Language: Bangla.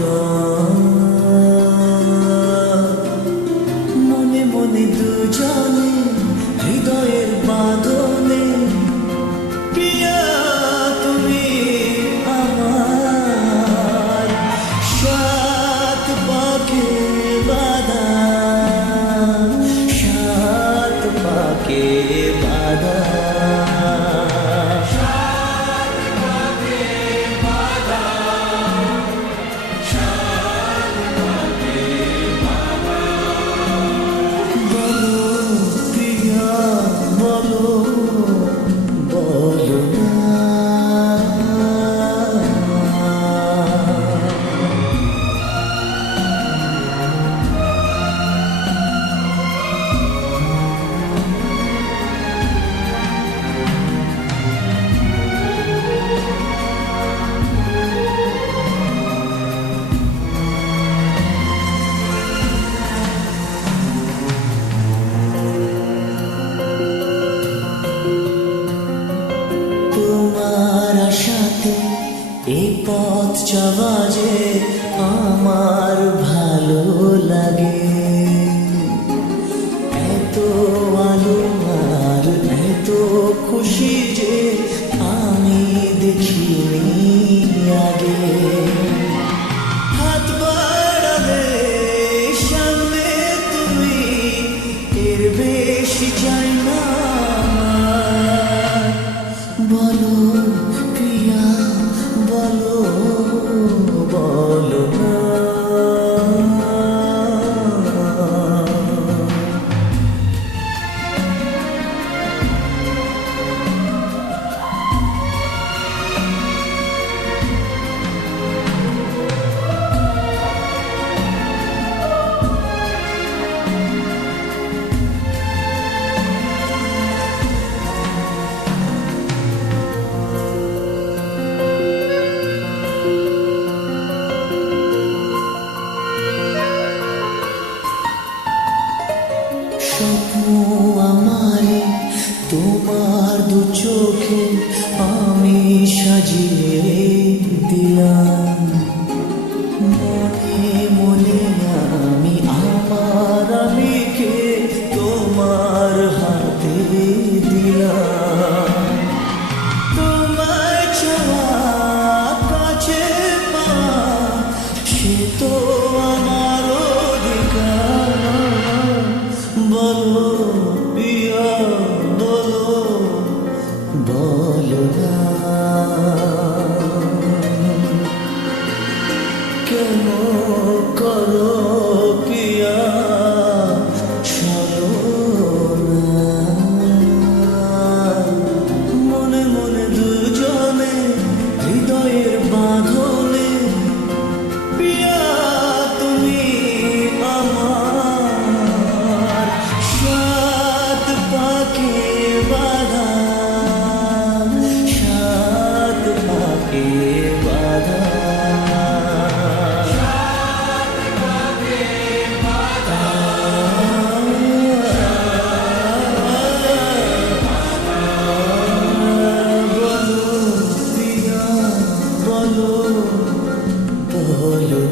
না, মনে মনে দুজনে হৃদয়ের বাঁধনে, প্রিয়া তুমি আমার সাত পাকে বাঁধা, সাত পাকে বাঁধা। তোমার আশাতে এই পথ চলা যে আমার ভালো লাগে, এত আলো আর এত খুশি যে আমি দেখিনি আগে। হাত বাড়ালে সামনে তুমি, এর বেশি চাই না। বলো প্রিয়া বলো, বলো না। স্বপ্ন আমারে তোমার দু চোখে আমি সাজিয়ে দিলাম, মনে মনে আমি আমার আমিকে তোমার হাতে দিলাম। তোমায় চাওয়া কাছে পাওয়া সে তো আমার অধিকার। বলো প্রিয়া বলো, বলো না। কেন করো প্রিয়া চলো না। মনে মনে দুজনে হৃদয়ের বাঁধনে, প্রিয়া তুমি আমার সাত পাকে বাঁধা, সাত পাকে বাঁধা। বলো প্রিয়া বলো, বলো